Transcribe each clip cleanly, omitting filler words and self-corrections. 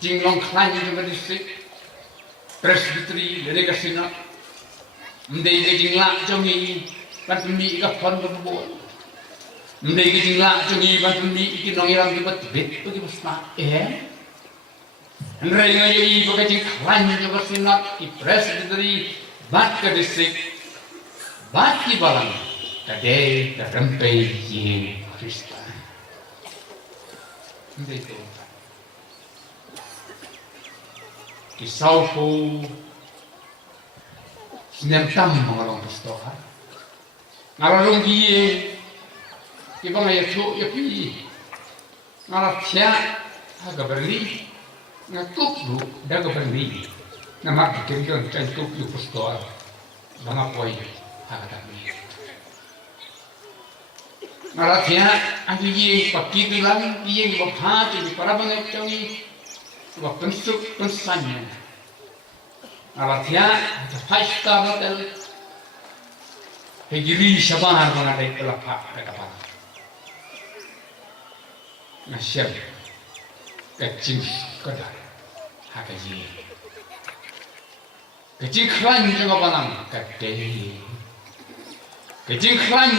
jing long klan juga distrik presbytery dari kasino mendai ke jing lak jongi ban pembi ka pon ka bo mendai ke jing lak jongi ban pembi ki nong iram ki bet bet ki besma Andai ngaji pakai jing klan juga kasino ki presbytery bat ke distrik bat ki balang kadai ka rempai ye Krista mendai tu kisau ko sinertam mengalong pastoha ngararong biye ibang ayatso yapi ngaratya haga berli ngatuk du daga berli nama dikengkeng cantuk yu pastoha banga poi haga takni ngaratya anjiye pakki bilang iye baphat di para banget cawi wa pensuk pensanya alatnya faista hotel hegiri shabar mengadai kelapa dekat nasyar kecing kedar hakaji kecing klan juga balang kadai kecing klan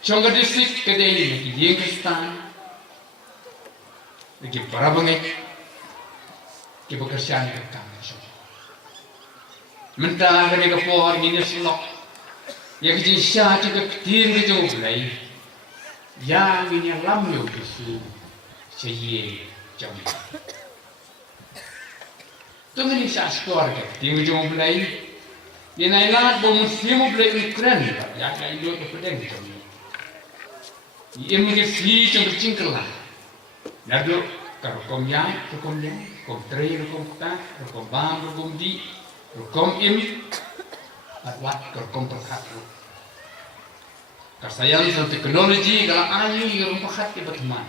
contoh distrik kadai di Yengkestan lagi para banget kebekerjaan kami mentah kami kapor ini selok yang kisah juga kecil gitu mulai yang ini lam yo kisu saya jam tu ini sesuatu kecil gitu mulai di nailat bomuslim mulai keren ya kayak itu pedang jam ini mungkin sih cuma cingkelah nado kom tri kom ta kom bam kom di kom im atwat kom perhat kasayan sa teknologi kalau ani rum perhat ke berteman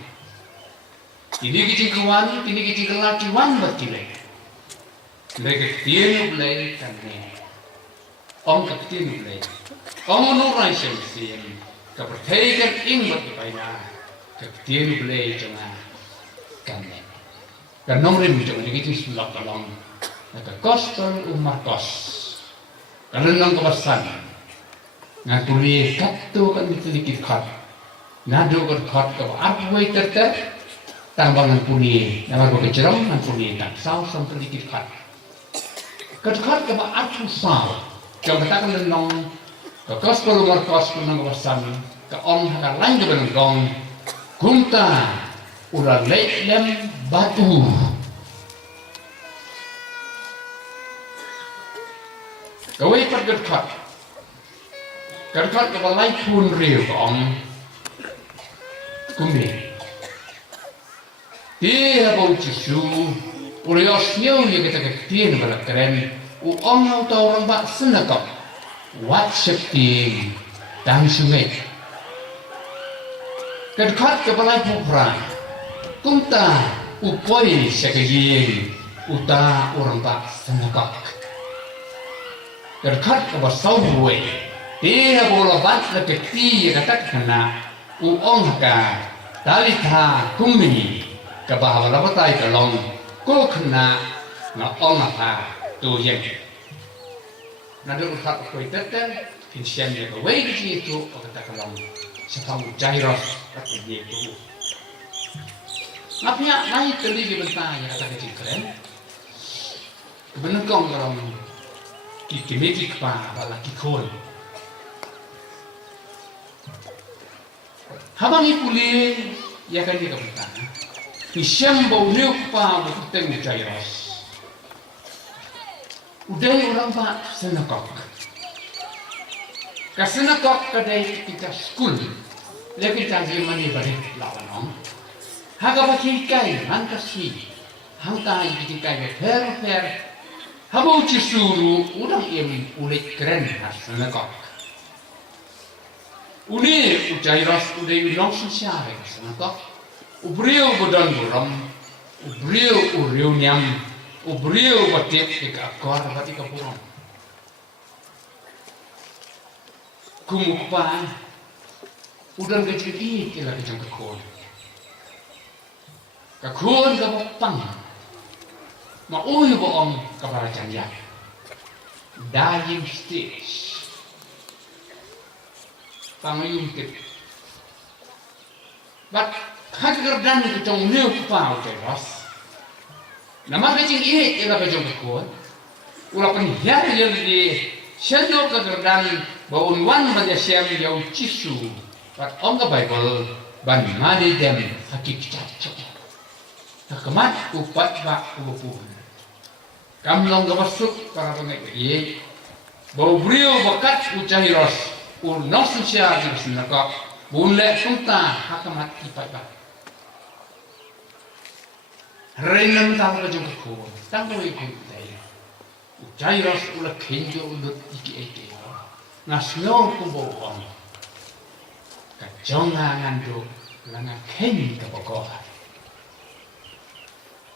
ini kicing kawan ini kicing laki wan berkile mereka tienu belai tanne om ketienu belai om nurai sih kepercayaan ing berkepaina ketienu belai jangan kami dan nomrim itu begitu sulap dalam ada koston Marcos karena nang kebasan ngatuli katu kan sedikit kat ngadu kat ke arway terter tambangan puni nama ko kecerong nang puni tak saw sam sedikit kat kat ke arway saw jom katakan nang ke koston Marcos nang kebasan ke om haka lanjut dengan gong kunta ulah lem batu kawai pergekat kebalai pun real kong kumi dia bau cisu uliosnya yang kita ketien balak keren uong atau orang bak senakap wat septing dan sungai kedekat kebalai pupran kunta upoi sekejing uta orang tak senakak terkat ke basawwe dia bola bat leketi kata kena uong ka dalita kumi ke bahwa labatai kalong ko kena na ong apa tu yang nado utak ko itete kinsian dia kawai di itu kata kalong sepang jairos atau dia itu Ngapnya naik ke lagi bentang yang kata kecil keren. Kebenengkong orang kiki kepala bala kikon. Habang ipuli ya kan dia bentang. Isyam bau niuk pa bukuteng di jairos. Uday orang pak senakok. Kasenakok kadai kita skul. Lagi kita mani balik lawan om. Haga pakikai hangka sui hangka ikikai fer habau cisuru udang im ulit keren hasanakok uni ujairas udai long sisiare hasanakok ubrio bodan buram ubrio urio nyam ubrio batik ikakor batik kapuram kumukpa udang kecil kila kecil kekol kakun ka pang Mauy boong kaparajan ya. Dying stage. Pangayung tip. But haggardan ko tong new pao kay Ross. Naman kajing ihit ila kajong kakon. Ula pangyari yun di siya kaggardan baunwan ba siya yaw chisu. But on the Bible, ban mani dem hakikat chok. Nakamat upat ba ubupun. Kamlong gabasuk para pangay ye. Bau brio bakat ucahi Ross. Nos siya di sinakak. Bunle kunta hakamat ipat ba. Renam tahu kajong kakon. Tangko ikut daya. Ucahi Ross ula kenjo ulut iki eke. Nasnyo kumbawan. Kajonga ngando langa ken kapokoha.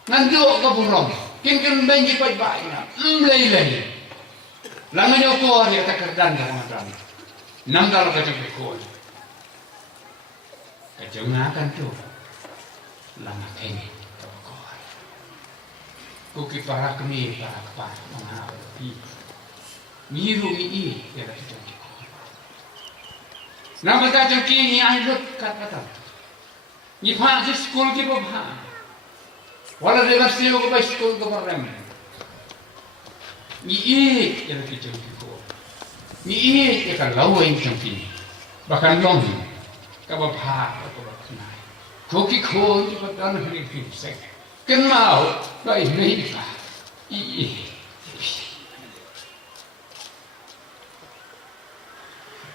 Ngando kaburong. Kin benji pai na. Lei. Langa nyo ko ari takardan na. Nanggal kajong kakon. Kajonga kanto langa ken kapokoha. Kuki para kami para kapa mga api. Miru mi ya kajong. Nama kajong kini ayat kata. Ni pha di school ki bo pha. Wala university ko ba school ko ba rem. Ni ya kajong ko. Ni ya ka lawai kajong kini. Bahkan long ka ba pha ko ba knai. Ko ki ko ni ba dan hri ki sek. Ken mau ba mai pha.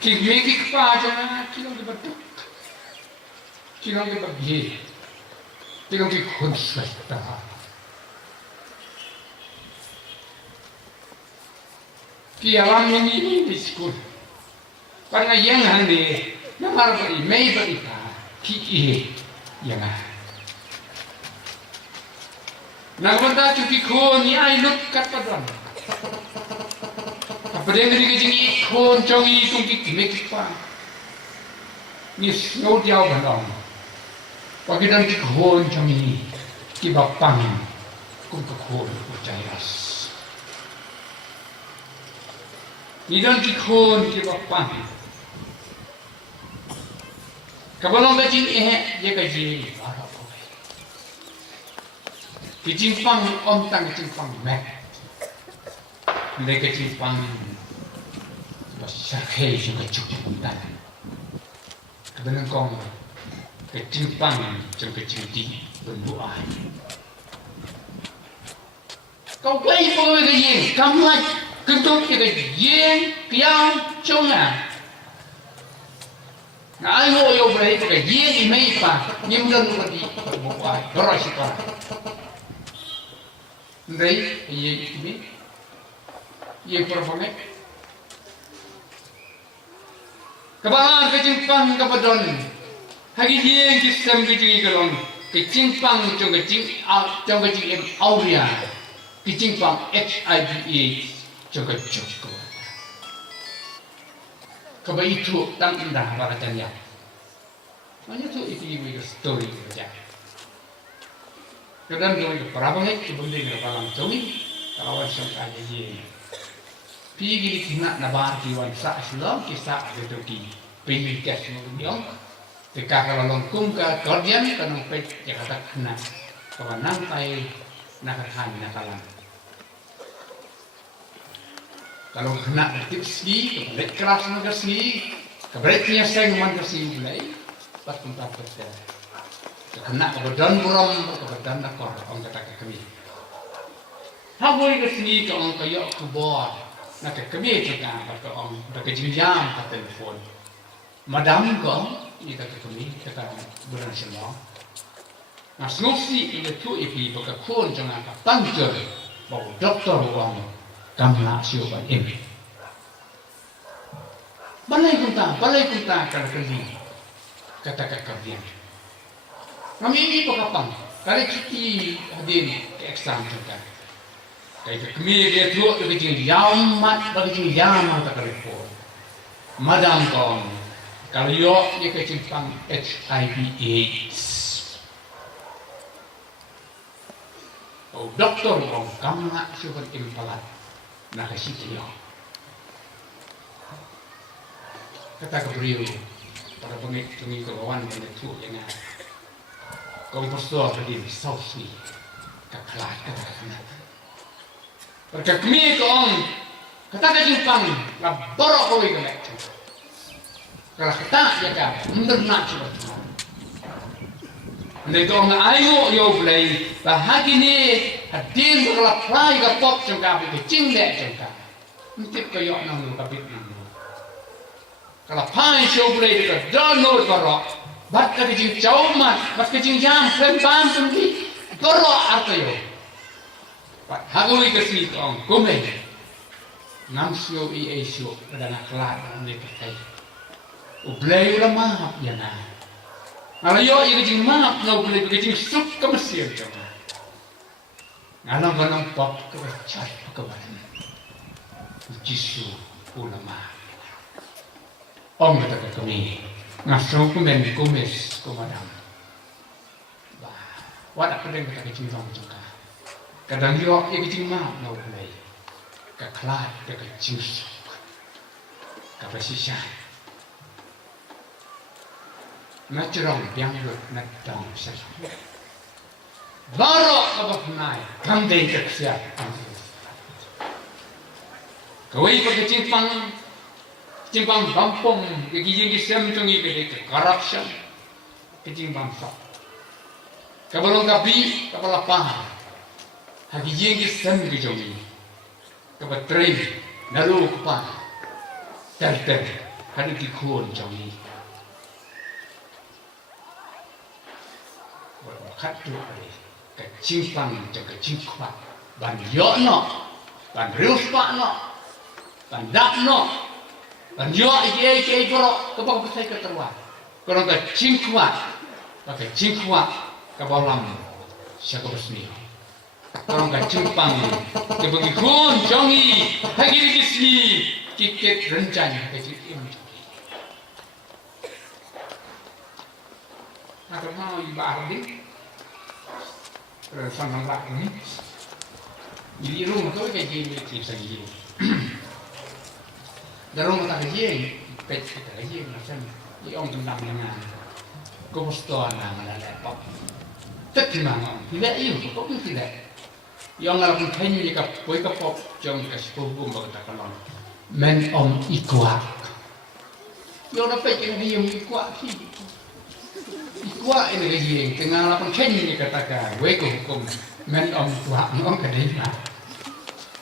Ki meki pa jana kilong di batuk. Kilong di bagye. Kilong di konsesta. Ki alam ini di school. Karena yang hande namar bari mei bari pa ki yang nagmanta chuki ko ni ai lut kat padam. Apalagi kajing ikon jong ikon kiki pa. Ni snow diaw bandong. Pagidan ikon jong kibapang kung kakon ucayas. Ni dan ikon kibapang. Kabalong kajing dia kajing arap. Kajing pang om tang kajing pang mek. Mereka cipang bersakai juga cukup dan kebenaran kong kecimpang juga cipti berbuah. Kau baik pun kaya kamu kentuk kaya yen kiam cunga. Nah ayo yo baik kaya yen imei pa nyimdan lagi berbuah berasika. Ndai yen ini ye performe kabalan kecimpang kapadon hagi ye kisam kecing kalon kecimpang jong kecing auria kecimpang HIV jong kecing kaba itu tang indah baratanya hanya tu itu story saja kadang dia berapa itu benda kabalan jong kawan sampai ye Pigi kina nabar kiwan sa Islam kisah itu ki pilih kes mengyong jika kalau longkung ke kordian kanong pet Jakarta kena kawanang tay nakakhan nakalan kalau kena tipsi kebelet keras nagasi kebeletnya seng man kasi ulay pat punta pete kena kebedan buram kebedan nakor ang kata kami haboy kasi ka ang kayo kubor nak kami juga kat orang berkejam kat telefon. Madam kau, ini kata kami kata bulan semua. Nah snosi ini tu ipi berkakun jangan kat tangker bawa doktor orang kamla siapa ini. Balai kunta kalau kali kata kalian. Kami ini berkapan? Kali cuti hadir ke exam juga. Kayak kami dia tu bagi yamat tak telefon. Madam kong kalau yo dia kecimpang HIV/AIDS. o doktor o kamna syukur impalat na kasitiyo. Kata kebriu para pengikut kawan pengikut yang kompostor tadi saus ni kekelat kata kena. Perkara kami kong kata kejimpang la borok koi kelak. Kalau kata ya kan mendernak cepat. Nên con ai ngộ nhiều lấy và hai cái này hạt tiên của là phai gặp bọc trong cả cái chinh lệ trong cả nó tiếp cái dọn nào nó biết nào cái là phai show lấy được cái đó nổi vào đó bắt cái chinh cháu mà bắt cái chinh giam phên bám trong đi có rõ ăn cái gì và hai cái gì con của mình năm show ấy show là nạc lại nên cái này lấy là mà học vậy nào kalau yo yang jing maaf ngau boleh jing sup ke Mesir coba. Alam ganang pop ke cari ke mana. Jisu ulama. Om kata kami ngasuh kumen kumis kumadam. Bah, wadak pedeng kata jing dong juga. Kadang yo yang jing maaf ngau boleh ke kelai ke jing sup. Ke sisa. Nó trồng biang luật nó trồng sạch baru apa penai kambing kerja kau pakai cimpang kampung kegiatan kisam tungi beda corruption kecimpang sok kabalong kapi kapal apa kegiatan kisam kejomi kabatrin nalu kupa ter hari dikun jomi khát ruột cái chim phăng cho cái chim khoa bàn gió nó bàn riêu xoa nó bàn đạp nó bàn gió cái cái bông cái cái terwa còn cái chim khoa và cái chim khoa cái bao lam sẽ có bất ngờ còn cái chim phăng cái bông khôn trong đi hay cái gì cái rần chanh cái chim im atau mau ibarat ni sang bạc ni, jadi rumah tu kayak gini cerita gini. Dan rumah tak gini, pet tak gini macam ni orang tentang dengan keboston nama laptop. Tak gimana, tidak itu, kok tidak. Yang ngalamin hanya jika boy kapop jom kasih pupuk bagai tak kalon. Men om ikuat. Yang dapat yang dia ikuat sih. Kuat ini lagi, tengah lapan kenya ni katakan, weko hukum, men om kuat, om kedai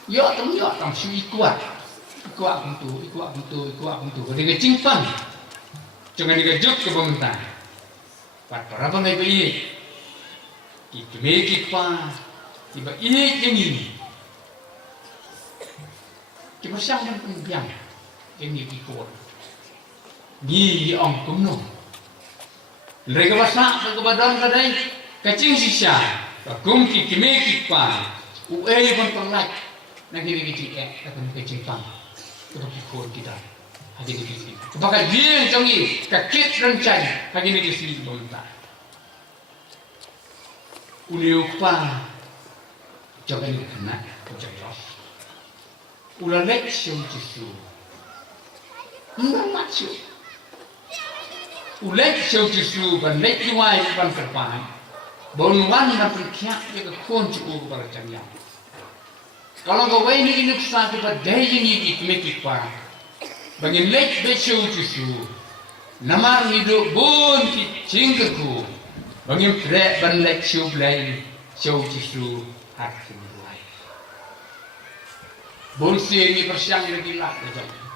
yo tam si kuat kuntu, kalau dia cimpang, jangan dia juk ke pemerintah, pat para pengai bayi, kita meki pa, tiba ini yang ini, kita siapa yang pembiang, yang ni ikut, ni om kumno. Mereka masak ke badan kadai kacing sisa, kumki kimeki pan, uai pun pelak, nanti dia kecil akan kecil pan, kita pikul kita, hati dia kecil. Pakai dia yang canggih, kakit rencana, hati dia kecil bontak. Uliu pan, jangan dia kena, jangan. Ulah lek siu jisu, enggak macam. Ulek siu jisu ban lek juai ban terpan, bonwan dan perkiak dia kunci pada camian. Kalau kau ini nuksa kita daya ini ikmekik pa, bagi lek siu jisu, namar hidup bon cingkeku, bagi prek ban lek siu belai siu jisu hati mulai. Bon ini persiang lagi lah macam.